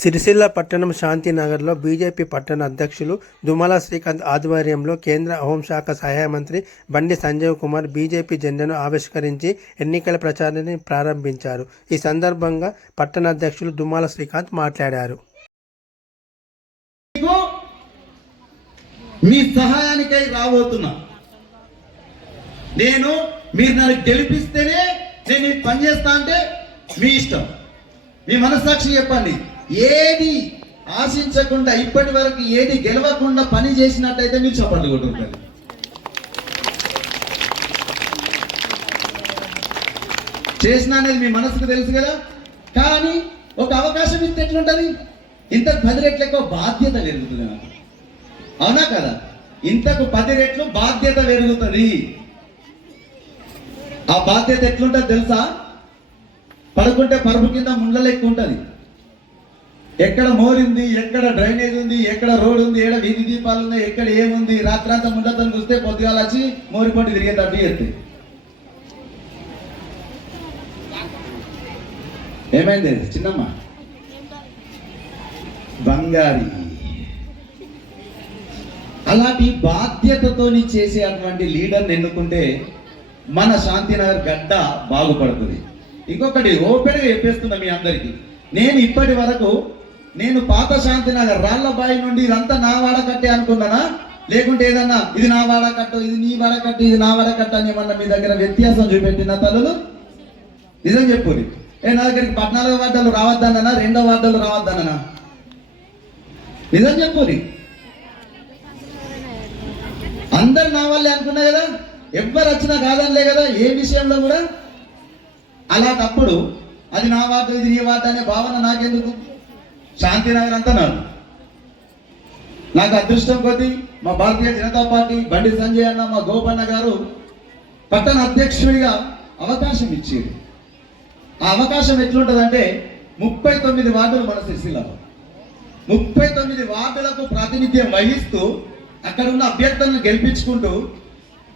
సిరిసిల్ల పట్టణం శాంతినగర్లో బీజేపీ పట్టణ అధ్యక్షులు దుమల శ్రీకాంత్ ఆధ్వర్యంలో కేంద్ర హోంశాఖ సహాయ మంత్రి బండి సంజయ్ కుమార్ బీజేపీ జెండాను ఆవిష్కరించి ఎన్నికల ప్రచారాన్ని ప్రారంభించారు. ఈ సందర్భంగా పట్టణ అధ్యక్షులు దుమాల శ్రీకాంత్ మాట్లాడారు. మీ సహాయానికై రాబోతున్నా. నేను మీరు నన్ను గెలిపిస్తేనే నేను పనిచేస్తా అంటే మీ ఇష్టం. మీ మనస్సాక్షి చెప్పండి. ఏది ఆశించకుండా ఇప్పటి వరకు ఏది గెలవకుండా పని చేసినట్టయితే మీరు చప్పట్లు కొట్టుకుంటారు. చేసిన అనేది మీ మనసుకు తెలుసు కదా? కానీ ఒక అవకాశం ఇస్తే ఎట్లుంటుంది? ఇంతకు పది రెట్లు ఎక్కువ బాధ్యత పెరుగుతుంది నాకు. అవునా కదా? ఇంతకు పది రెట్లు బాధ్యత పెరుగుతుంది. ఆ బాధ్యత ఎట్లుంటుంది తెలుసా? పడుకుంటే పరుపు కింద ముండ్ల లెక్క ఉంటుంది ఎక్కడ మోరింది ఎక్కడ డ్రైనేజ్ ఉంది ఎక్కడ రోడ్ ఉంది ఎక్కడ వీధి దీపాలు ఉన్నాయి ఎక్కడ ఏముంది రాత్రంతా ముండతో చూస్తే పొద్దుగాల వచ్చి మోరిపోటీ అడ్డు చేస్తాయి ఏమైంది? చిన్నమ్మ? బంగారి. అలాంటి బాధ్యతతోని చేసే అటువంటి లీడర్ని ఎన్నుకుంటే మన శాంతినగర్ గడ్డ బాగుపడుతుంది. ఇంకొకటి ఓపెన్గా చెప్పేస్తున్నా మీ అందరికీ. నేను ఇప్పటి వరకు నేను పాత శాంతినగర్ రాళ్ళబాయి నుండి ఇదంతా నా వాడకట్టే అనుకున్నానా? లేకుంటే ఏదన్నా ఇది నా వాడకట్టు ఇది నీ వాడకట్టు ఇది నా వాడకట్టు అని ఏమన్నా మీ దగ్గర వ్యత్యాసం చూపెట్టిన తల్లులు? నిజం చెప్పు ఏ నా దగ్గరికి పద్నాలుగు వార్డలు రావద్దన్నా రెండో వార్డలు రావద్దన్నా నిజం చెప్పు అందరు నా వాళ్ళే అనుకున్నా కదా? ఎవ్వరు వచ్చినా కాదనిలే కదా? ఏ విషయంలో కూడా? అలాంటప్పుడు అది నా వార్డు ఇది నీ వార్డు అనే భావన నాకెందుకు? శాంతినగర్ అంటున్నారు నాకు అదృష్టం కొద్దీ మా భారతీయ జనతా పార్టీ బండి సంజయ్ అన్న మా గోపన్న గారు పట్టణ అధ్యక్షుడిగా అవకాశం ఇచ్చారు. ఆ అవకాశం ఎట్లుంటుందంటే ముప్పై తొమ్మిది వార్డులు మన సిరిసిల్లలో ముప్పై తొమ్మిది వార్డులకు ప్రాతినిధ్యం వహిస్తూ అక్కడ ఉన్న అభ్యర్థులను గెలిపించుకుంటూ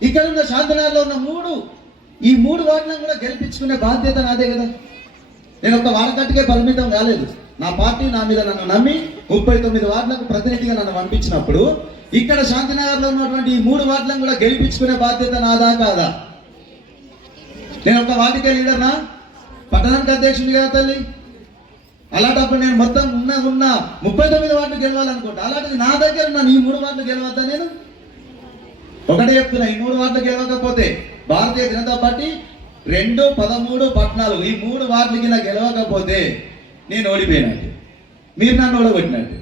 ఇక్కడ ఉన్న శాంతినగర్లో ఉన్న మూడు ఈ మూడు వార్డులను కూడా గెలిపించుకునే బాధ్యత నాదే కదా. నేను ఒక వారకట్టుకే పరిమితం కాలేదు. నా పార్టీ నా మీద నన్ను నమ్మి ముప్పై తొమ్మిది వార్డులకు ప్రతినిధిగా నన్ను పంపించినప్పుడు ఇక్కడ శాంతినగర్లో ఉన్నటువంటి ఈ మూడు వార్డులను కూడా గెలిపించుకునే బాధ్యత నాదా కాదా? నేను ఒక వార్డుకే లీడర్నా? పట్టణానికి అధ్యక్షుని కదా తల్లి. అలాంటప్పుడు నేను మొత్తం ఉన్న ఉన్న ముప్పై తొమ్మిది వార్డులు గెలవాలనుకుంటా. అలాంటిది నా దగ్గర ఉన్న ఈ మూడు వార్డులు గెలవద్దా నేను? ఒకటే చెప్తున్నా ఈ మూడు వార్డులు గెలవకపోతే భారతీయ జనతా పార్టీ రెండు పదమూడు పద్నాలుగు ఈ మూడు వార్డులకి నా గెలవకపోతే నేను ఓడిపోయినట్టు. మీరు నన్ను ఓడగొట్టినట్టు.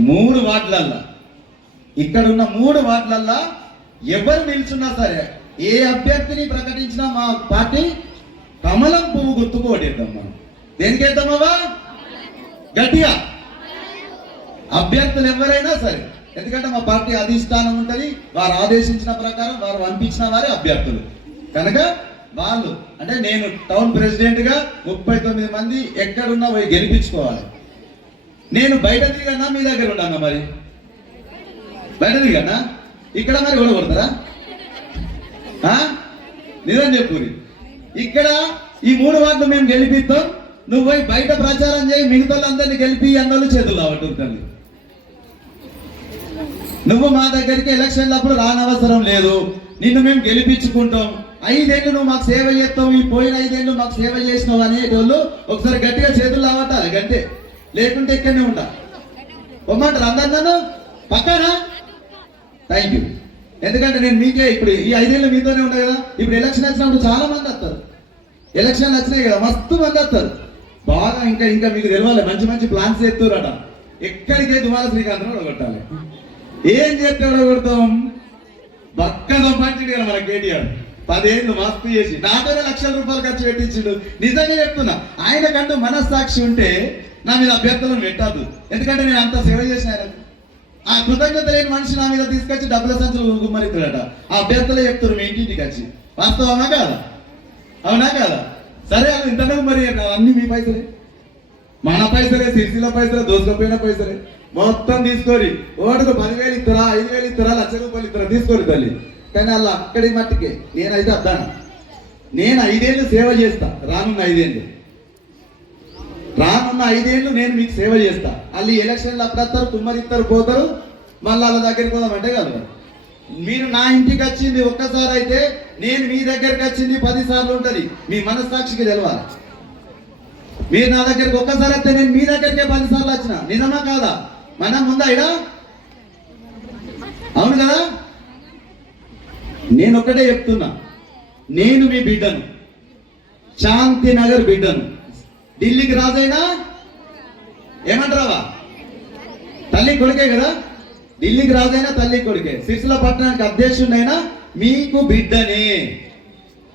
మూడు వార్డులల్లా. ఇక్కడ ఉన్న మూడు వార్డులల్లా ఎవరు నిల్చున్నా సరే ఏ అభ్యర్థిని ప్రకటించినా మా పార్టీ కమలం పువ్వు గుర్తుకు ఓటేద్దాం మనం. దేనికి వేద్దామవా గట్టిగా. అభ్యర్థులు ఎవరైనా సరే ఎందుకంటే మా పార్టీ అధిష్టానం ఉంటుంది వారు ఆదేశించిన ప్రకారం వారు పంపించిన వారే అభ్యర్థులు. కనుక వాళ్ళు అంటే నేను టౌన్ ప్రెసిడెంట్గా ముప్పై తొమ్మిది మంది ఎక్కడున్నా పోయి గెలిపించుకోవాలి. నేను బయట తిరిగన్నా మీ దగ్గర ఉండన్నా మరి? బయట తిరిగన్నా? ఇక్కడ మరి కూడా నిజం చెప్పు ఇక్కడ ఈ మూడు వార్డులు మేము గెలిపిస్తాం. నువ్వు పోయి బయట ప్రచారం చేయి మిగతా వాళ్ళందరినీ గెలిపి అన్నలు చేతులు అవటుంటుంది నువ్వు మా దగ్గరికి ఎలక్షన్లప్పుడు రానవసరం లేదు. నిన్ను మేము గెలిపించుకుంటాం. ఐదేళ్ళు నువ్వు మాకు సేవ చేస్తావు ఈ పోయిన ఐదేళ్ళు మాకు సేవ చేసినావు అనేటోళ్ళు ఒకసారి గట్టిగా చేతులు అవటాలి గంటే లేకుంటే ఇక్కడనే ఉంటా ఒమ్మంటారు అందరు పక్కనా? థ్యాంక్ యూ ఎందుకంటే నేను మీకే ఇప్పుడు ఈ ఐదేళ్ళు మీతోనే ఉండే కదా ఇప్పుడు ఎలక్షన్ వచ్చినప్పుడు చాలా మంది వస్తారు. ఎలక్షన్ వచ్చినాయి కదా మస్తు మంది వస్తారు. బాగా ఇంకా ఇంకా మీకు తెలవాలి మంచి మంచి ప్లాన్స్ చేస్తారట ఎక్కడికే దుమాల శ్రీకాంత్ కొట్టాలి ఏం చేస్తే కొడతాం బక్క సంపాదించింది కదా మన కేటీఆర్. పదేళ్ళు మస్తు చేసి నాతోనే లక్షల రూపాయలు ఖర్చు పెట్టించిండు. నిజంగా చెప్తున్నా ఆయనకంటూ మనస్సాక్షి ఉంటే నా మీద అభ్యర్థులను పెట్టద్దు. ఎందుకంటే నేను అంత సేవ చేసిన ఆయనకు ఆ కృతజ్ఞత లేని మనిషి నా మీద తీసుకొచ్చి డబ్బుల సంచులు గుమ్మరిస్తాడట ఆ అభ్యర్థులే చెప్తారు మీ ఇంటికి వచ్చి. వాస్తవమా కాదా? అవునా కాదా? సరే అది ఇంతనే మరి అన్ని మీ పైసలే. మన పైసలే సిరిసిల పైసలే దోసుకపోయిన పైసలే. మొత్తం తీసుకోరి. ఓటుకు పదివేలు ఇస్తారా ఐదు వేలు ఇస్తారా లక్ష రూపాయలు ఇస్తారా తీసుకోరి తల్లి. కానీ అలా అక్కడి మట్టికే. నేనైతే అద్దాను. నేను ఐదేళ్ళు సేవ చేస్తా. రానున్న ఐదేళ్ళు. రానున్న ఐదేళ్ళు నేను మీకు సేవ చేస్తా. వాళ్ళు ఎలక్షన్లు అప్పుడత్తారు కుమ్మరిస్తారు పోతారు. మళ్ళీ వాళ్ళ దగ్గరికి పోదామంటే కదా మీరు నా ఇంటికి వచ్చింది ఒక్కసారి అయితే నేను మీ దగ్గరికి వచ్చింది పది సార్లు ఉంటుంది. మీ మనస్సాక్షికి తెలవాలి. మీరు నా దగ్గరికి ఒక్కసారి అయితే నేను మీ దగ్గరికే పది సార్లు వచ్చిన. నిజమా కాదా? మనం ముందా ఇడా అవును కదా? నేను ఒక్కటే చెప్తున్నా. నేను మీ బిడ్డను. శాంతినగర్ బిడ్డను. ఢిల్లీకి రాజైనా ఏమంటారావా? తల్లి కొడుకే కదా? ఢిల్లీకి రాజైనా తల్లి కొడుకే. సిరిసిల్ల పట్టణానికి అధ్యక్షుడైనా మీకు బిడ్డనే.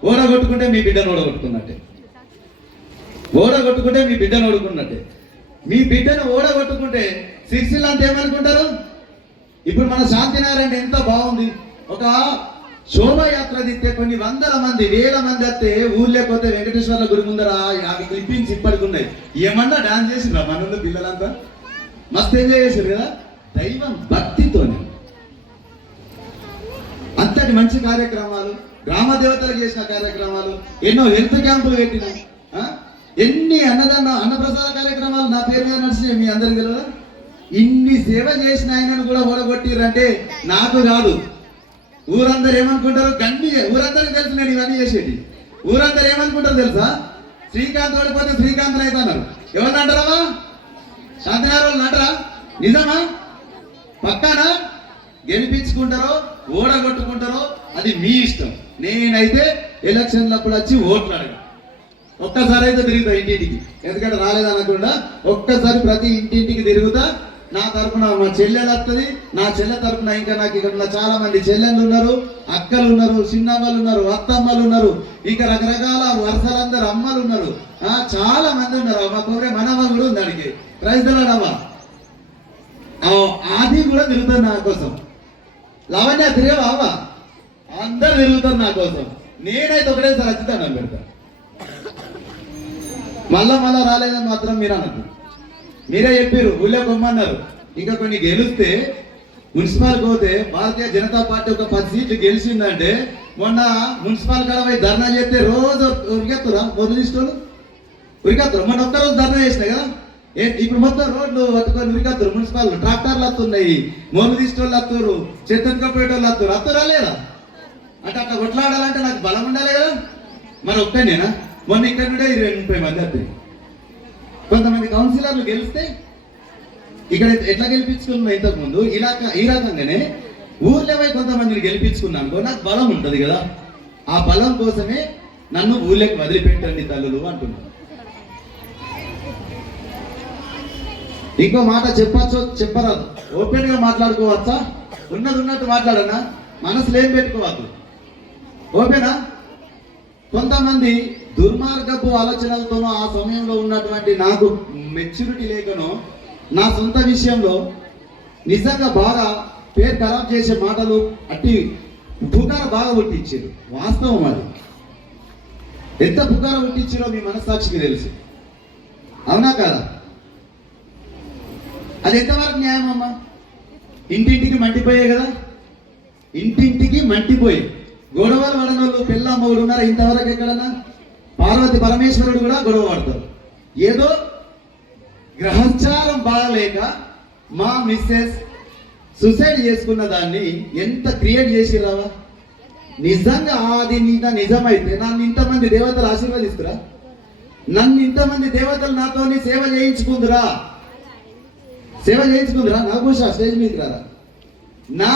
ఓడగొట్టుకుంటే మీ బిడ్డను ఓడగొట్టుకున్నట్టే. ఓడగొట్టుకుంటే మీ బిడ్డను ఓడుకున్నట్టే మీ బిడ్డను ఓడగొట్టుకుంటే సిరిసిల్ల అంత ఏమనుకుంటారు? ఇప్పుడు మన శాంతినగర్ అంటే ఎంత బాగుంది. ఒక శోభయాత్ర దిత్తే కొన్ని వందల మంది వేల మంది వస్తే ఊర్లోకి పోతే వెంకటేశ్వర్ల గుడి ముందర యాభై క్లిప్పింగ్స్ ఇప్పటికి ఉన్నాయి ఏమన్నా డాన్స్ చేసిండ్రా మనలో పిల్లలంతా? మస్తు ఎంజాయ్ చేశారు కదా? దైవం భక్తితోనే. అంతటి మంచి కార్యక్రమాలు గ్రామ దేవతలకు చేసిన కార్యక్రమాలు ఎన్నో హెల్త్ క్యాంపులు పెట్టిన ఆ? ఎన్ని అన్నదాన అన్నప్రసాద కార్యక్రమాలు నా పేరు మీద నడిచినాయి మీ అందరికి తెలియదా? ఇన్ని సేవ చేసిన ఆయనను కూడా ఓడగొట్టిరంటే నాకు కాదు. ఊరందరూ ఏమనుకుంటారు? గండి ఊరందరికి తెలుసు నేను ఇవన్నీ చేసేది. ఊరందరూ ఏమనుకుంటారు తెలుసా? శ్రీకాంత్ ఓడిపోతే శ్రీకాంత్ అవుతున్నారు ఎవరిని అంటారా శాంతినారాయణ వాళ్ళు అంటారా? నిజమా? పక్కానా? గెలిపించుకుంటారో ఓడగొట్టుకుంటారో అది మీ ఇష్టం. నేనైతే ఎలక్షన్లప్పుడు వచ్చి ఓట్లు అడగా ఒక్కసారి అయితే తిరుగుతా ఇంటింటికి. ఎందుకంటే రాలేదనకుండా ఒక్కసారి ప్రతి ఇంటింటికి తిరుగుతా నా తరపున మా చెల్లెలు వస్తుంది. నా చెల్లె తరపున ఇంకా నాకు ఇక్కడ చాలా మంది చెల్లెళ్ళు ఉన్నారు అక్కలు ఉన్నారు చిన్నమ్మలు ఉన్నారు అత్తమ్మలు ఉన్నారు ఇంకా రకరకాల వరుసలందరూ అమ్మలు ఉన్నారు. ఆ చాలా మంది ఉన్నారు. మా కోరే మనమ్మ కూడా ఉంది దానికి రైతులడమ్మా ఆది కూడా తిరుగుతుంది నా కోసం. లవణ్య తిరిగా అవ్వ అందరు తిరుగుతారు నా కోసం. నేనైతే ఒకటేసారి వచ్చుతాను పెడతా. మళ్ళా మళ్ళా రాలేదని మాత్రం మీరు అనద్దు. మీరే చెప్పారు ఊళ్ళో కొమ్మన్నారు. ఇంకా కొన్ని గెలిస్తే మున్సిపల్ పోతే భారతీయ జనతా పార్టీ ఒక పది సీట్లు గెలిచిందంటే మొన్న మున్సిపల్ కాడ పోయి ధర్నా చేస్తే రోజు ఉరికెత్తురా మొదలు తీసుకోరు ఉరికెత్తురు? మొన్న ఒక్క రోజు ధర్నా చేసిన కదా? ఏ ఇప్పుడు మొత్తం రోడ్లు పట్టుకొని ఉరికెత్తురు మున్సిపల్ ట్రాక్టర్లు వస్తున్నాయి మొదలు తీసుకోళ్ళు చెత్త చెత్తెత్తుకపోయేటోళ్ళు వస్తున్నారు వస్తురా లేదా? అంటే అట్లా కొట్లాడాలంటే నాకు బలం ఉండాలి కదా? మరి ఒక్కనేనా మొన్న ఇక్కడ నుండే ఇరవై ముప్పై మంది వస్తాయి కొంతమంది కౌన్సిలర్లు గెలిస్తే ఇక్కడ ఎట్లా గెలిపించుకున్నా ఇంతకు ముందు ఇలా ఈ రకంగానే ఊర్లో పోయి కొంతమందిని గెలిపించుకున్నాను నాకు బలం ఉంటుంది కదా. ఆ బలం కోసమే నన్ను ఊళ్ళకి వదిలిపెట్టండి తల్లులు అంటున్నాను ఇంకో మాట చెప్పచ్చో చెప్పరాదు. ఓపెన్గా మాట్లాడుకోవచ్చా? ఉన్నది ఉన్నట్టు మాట్లాడనా? మనసులో ఏం పెట్టుకోవద్దు. ఓకేనా కొంతమంది దుర్మార్గపు ఆలోచనలతోనో ఆ సమయంలో ఉన్నటువంటి నాకు మెచ్యూరిటీ లేకనో నా సొంత విషయంలో నిజంగా బాగా పేరు ఖరాబ్ చేసే మాటలు అట్టి పుకార బాగా పుట్టించారు. వాస్తవం అది. ఎంత పుకార పుట్టించారో మీ మనస్సాక్షికి తెలుసు. అవునా కాదా? అది ఎంతవరకు న్యాయం అమ్మా? ఇంటింటికి మండిపోయాయి కదా? ఇంటింటికి మంటిపోయి గొడవలు పడనోళ్ళు పిల్ల మొగుడు ఉన్నారా ఇంతవరకు ఎక్కడన్నా? పార్వతి పరమేశ్వరుడు కూడా గొడవ పడతారు ఏదో గ్రహచారం బాగలేక మా మిస్సెస్ సుసైడ్ చేసుకున్న దాన్ని ఎంత క్రియేట్ చేసిరావా నిజంగా అది నీత నిజమైతే నన్ను ఇంతమంది దేవతలు ఆశీర్వదిస్తురా? నన్ను ఇంతమంది దేవతలు నాతోని సేవ చేయించుకుందిరా? సేవ చేయించుకుందిరా? నాకు స్టేజ్ మీద రారా? నా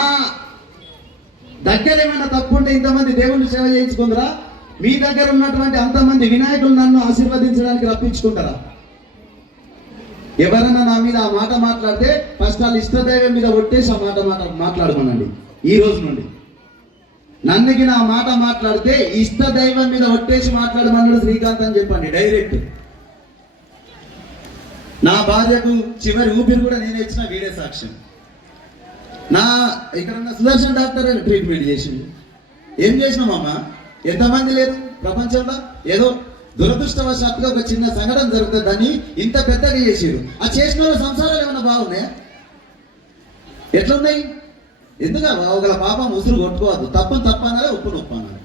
దగ్గర ఏమైనా తప్పు ఉంటే ఇంతమంది దేవుళ్ళు సేవ చేయించుకుందిరా? మీ దగ్గర ఉన్నటువంటి అంతమంది వినాయకులు నన్ను ఆశీర్వదించడానికి రప్పించుకుంటారా? ఎవరైనా నా మీద ఆ మాట మాట్లాడితే ఫస్ట్ వాళ్ళ ఇష్టదైవం మీద ఒట్టేసి ఆ మాట మాట మాట్లాడుకోనండి. ఈ రోజు నుండి. నన్నుకి నా మాట మాట్లాడితే ఇష్టదైవం మీద ఒట్టేసి మాట్లాడమన్నాడు శ్రీకాంత్ అని చెప్పండి డైరెక్ట్. నా భార్యకు చివరి ఊపిరి కూడా నేను ఇచ్చిన వీడే సాక్ష్యం. నా ఇక్కడ ఉన్న సుదర్శన్ డాక్టర్ ట్రీట్మెంట్ చేసింది ఏం చేసినామమ్మా ఎంతమంది లేరు ప్రపంచంలో? ఏదో దురదృష్టవశాత్తుగా ఒక చిన్న సంఘటన జరుగుతుంది ఇంత పెద్దగా చేసిరు ఆ చేసిన వాళ్ళ సంసారాలు ఏమైనా బాగున్నాయా? ఎట్లున్నాయి? ఎందుకు ఒకళ్ళ పాపం ఉసురు కొట్టుకోవద్దు. తప్పని తప్పనాలే ఉప్పు నొప్పు అనాలి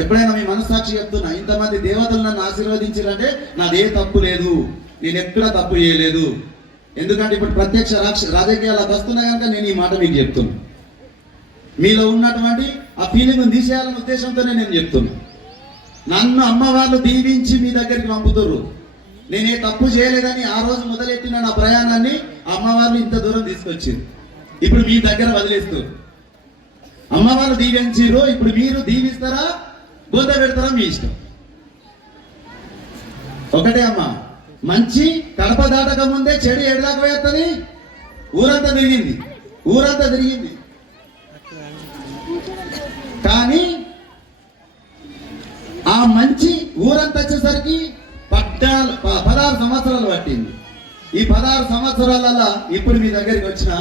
ఎప్పుడైనా మీ మనస్సాక్షి చెప్తున్నా ఇంతమంది దేవతలు నన్ను ఆశీర్వదించారంటే నాదే తప్పు లేదు. నేను ఎక్కడా తప్పు చేయలేదు. ఎందుకంటే ఇప్పుడు ప్రత్యక్ష రాక్ష రాజకీయాలకు వస్తున్నా కనుక నేను ఈ మాట మీకు చెప్తున్నా. మీలో ఉన్నటువంటి ఆ ఫీలింగ్ తీసేయాలనే ఉద్దేశంతోనే నేను చెప్తున్నా. నన్ను అమ్మవాళ్ళు దీవించి మీ దగ్గరికి పంపుతుర్రు. నేనే తప్పు చేయలేదని ఆ రోజు మొదలెట్టిన నా ప్రయాణాన్ని అమ్మవాళ్ళు ఇంత దూరం తీసుకొచ్చింది ఇప్పుడు మీ దగ్గర వదిలేస్తూ అమ్మవారు దీవించిర్రు ఇప్పుడు మీరు దీవిస్తారా బోధ పెడతారా మీ ఇష్టం? ఒకటే అమ్మ మంచి కడప దాటక ముందే చెడు ఎడదాకా పోయేస్తుంది ఊరంతా తిరిగింది. ఊరంతా తిరిగింది. కానీ ఆ మంచి ఊరంతా వచ్చేసరికి పద్నాలు ప- పదహారు సంవత్సరాలు పట్టింది. ఈ పదహారు సంవత్సరాలలో ఇప్పుడు మీ దగ్గరికి వచ్చిన